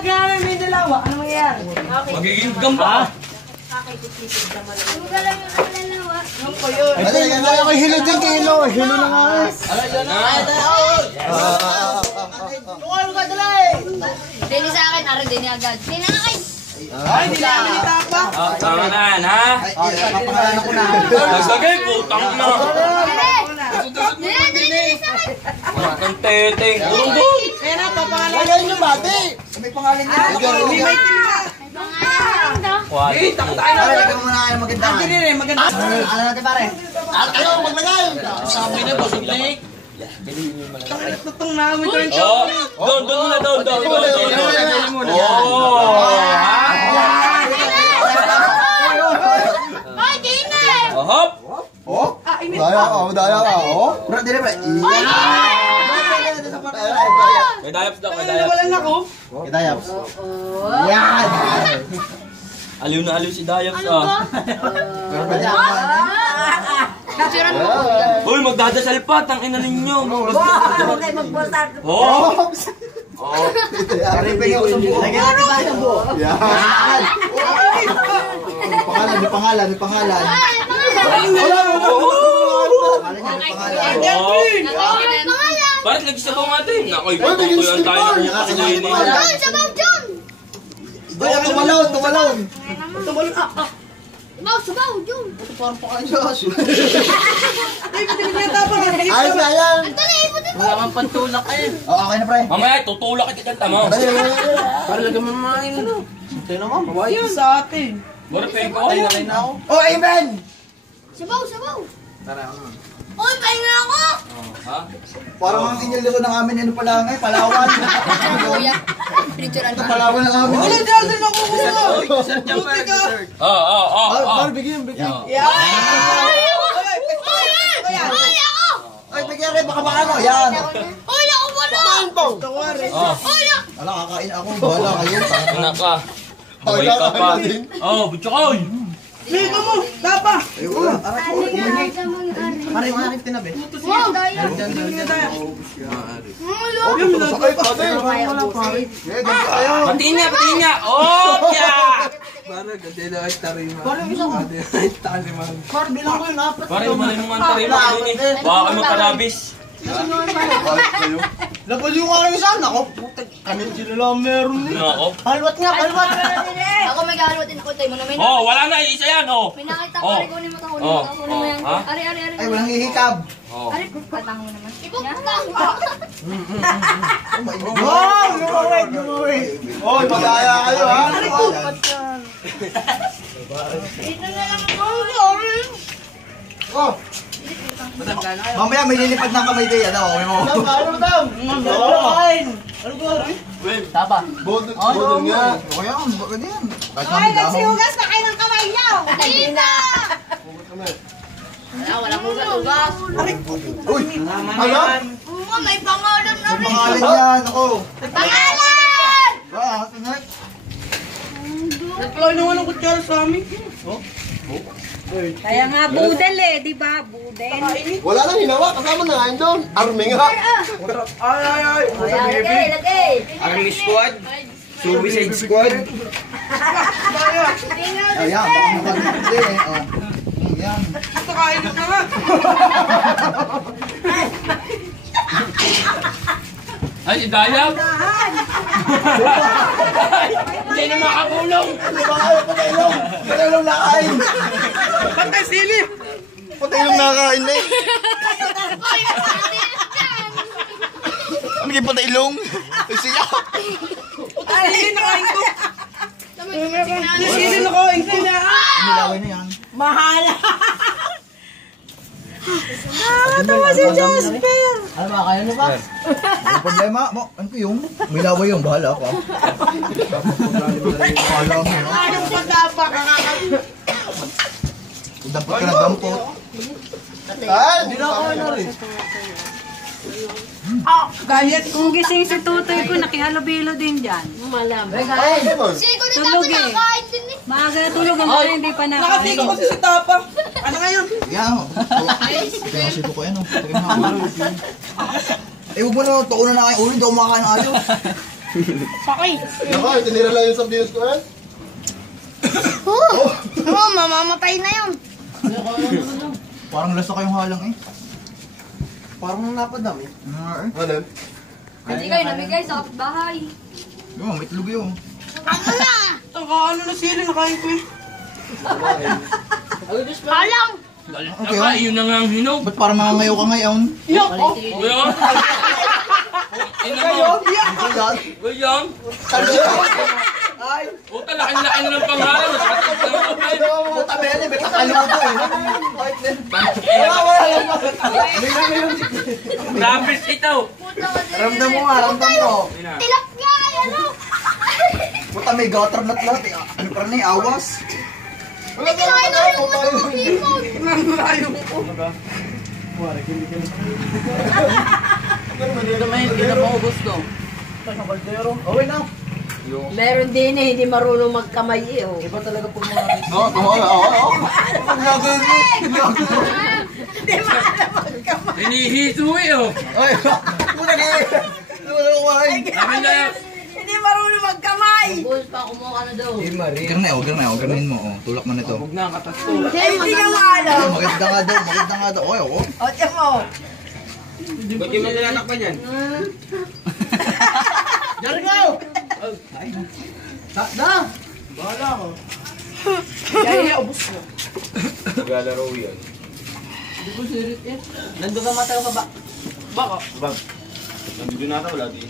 pag may dalawa, ano mangyayari? Magiging gamba. Nakakititisig naman. Ano ka lang yung dalawa? Ano pa yun? Kaya ko hilo din kilo. Hilo na nga. Ano ka dalay? Dini sa akin, aray dini agad. Dini na kay. Ay, hindi na kami tapa. Tama na yan, ha? Kapangalan ko na. Nagsagay, putang na. Dini sa akin. Wala kang teteng. Urong doon. Kaya na, papangalan. Wala yun yung bati. May pangalan niya. May may tina. Pangalan daw. Wala. Takot tayo na. Pare, ikaw muna kayo maganda. Hindi rin, maganda. Ano natin pare? Kayo maglagay. Sabi na, busog na eh. Tutong namin ito yung Oh, doon muna, doon. Ay, dini. Oh, hop. Oh? Daya ka, daya ka. Oh? Bro, dili pre. May dayaps daw, may Ay, dayaps. nawalan ako. Dayaps. Yan. Aliw na aliw si Dayaps, Ano ba? Picturean mo. Uy, magdadasal pa, tangina ninyo. Okay, mag-boltar. Oh. Karipin ako sa buo. Lagyan natin ba sa buo? Yan. May pangalan. Pangalan. Bakit nagsabaw natin? Nakoy, patutuyan tayo ng kukusin eh. Ay, sabaw dyan. Tumalon. Sabaw, sabaw dyan. Parang pakayos. Ay, pati niya tapa. Ayos na yan. Ang dali, ipot ito. Wala kang pantulak eh. Okay na pre. Mamaya, tutulak kita kanta mo. Para lagyan mo naman yung ano. Ito naman, babayan. Sa atin. Borpeng ko. Ay, nakay na ako. Oh, amen. Sabaw, sabaw. Uy, pahinga ako. Ha? Parang ang inyong luto ng amin, ano pala ngayon, Palawan. Kuya, picturean mo. Palawan ng amin. Wala dyan din ako gusto. Buti ka. Oh. Bigyan. Yan. Ay, ako. Ay, bigyan rin, baka ano. Yan. Uy, ako wala. Tawari. Uy, Ala, kakain ako. Bahala kayo. Anak ka. Buhay ka pa. Oh, butsakoy. Dito mo, tapa. Ayun. Aray ko. Aray, mga rin tinabi. wow, daya. Okay, sakay pa. Wala pare. Kayo. Patiin niya. Oh, yeah. Para ganda na ay tarima. Para ay tarima. Par, bilang ko yun, apat. Pare, malay mo nga ang tarima ko din eh. Baka kayo magkalabis. Lapos yung mga isa. Nako, puta. Kami sila lang meron eh. Ako. Halwat nga, halwat. Ako may galawat din ako tayo mo na may Oh, wala na. Isa yan, oh. may nakita ko. Oh. Ari, kunin mo ito. Kunin mo yan. Ha? Ari. Ay, walang hihikab. Oh. Ari, patang mo naman. Ibukang. Wow! Lumaway! Oh, magaya kayo ha? Dito na lang ako. Sorry. Oh! Mamaya may lilipad ng kamay day, ano? Ano, madam? Ano ba? Tapa. Bodong nga. Kaya ang bakit yan? Ay, nagsihugas na kayo ng kamay niyo! Dito. Wala mo gatugas. Uy! Ano? Oo, may pangalan na rin. Pangalan yan, ako. Pangalan! Ah, tingnan. Nagkalaw naman ang kutsara sa amin. Kaya nga, budel eh, di ba? Budel. Wala nang hinawa, kasama na nga yun doon. Army nga. Ay. Lagay. Army squad. Suicide squad. Ayan, baka makagpili eh. Oh. Yan. Ito kain na nga. Ay, si Dayap. Hindi na makakulong. Pataylong! Pataylong nakain! Patay silip. Pataylong nakain na eh. Ano kayo pataylong? Siya! Silip na kain ko. Silip na kain ko na. Nilaway na yan. Mahala! Nakakatawa si Jasper! Ano ba? Kaya nyo ba? Ano problema? Ano ko yung? May laway yung bahala ako. Bahala mo. Anong pagkapa? Dampot ka na dampot. Ay! Hindi na ako na rin. Kahit kung gising si tutoy ko, nakihalubilo din dyan. Siko na Tulog tapos eh. nakakain din eh. Maaga tulog ang mga hindi pa Nakatiko nakain. kasi sa tapa. Ano ngayon? Yan. Kaya kasi ito ko yan. Eh, huwag mo na. Tuunan na kayo ulo. Hindi ako makakain ayos. Sakay. Naka, tinira lang yung sabihin ko eh. Mamamatay na yun. Parang lasa kayong halang eh. Parang napadami. Ano? Hindi kayo namigay sa kapitbahay. Yung, may tulog yun. Ano na? Ano na sila, nakain ko eh. Alang! Okay, Aba, yun na nga ang hinog. Ba't parang mga ngayon ka ngayon? Kuya? Ina mo. Kuya? Ay! Puta, laki-laki na ng pangalan. Puta ba yan eh, may takalimuto eh. Rapis ito. Ramdam mo nga, ramdam mo. Tilapia! Ano? Puta, may gutter nut lahat eh. Ano pa rin eh, awas. May kinain na yung mga people. Ito may hindi na paubos to. Okay na. Meron din eh, hindi marunong magkamay eh. Oh. Iba talaga po mga Oo, oo. Pag nagawin mo. Hindi maalam magkamay. Hinihito eh, oh. Ay, puta ka eh. Sabi na yan. Hindi marunong magkamay. Garnahin mo. Oh. Tulak mo na to. huwag na katas to. Hindi ka maalam. Maganda nga daw. Oy, oh. O, tiyan mo. Ba't yung mga tinatakpan yan? Diyan nga! Na! Bahala ko. Kaya ubos mo. Naglalaro yun. Hindi ko sirit eh. Nandun ka mata ka ba? Baka. Nandun nata, wala din.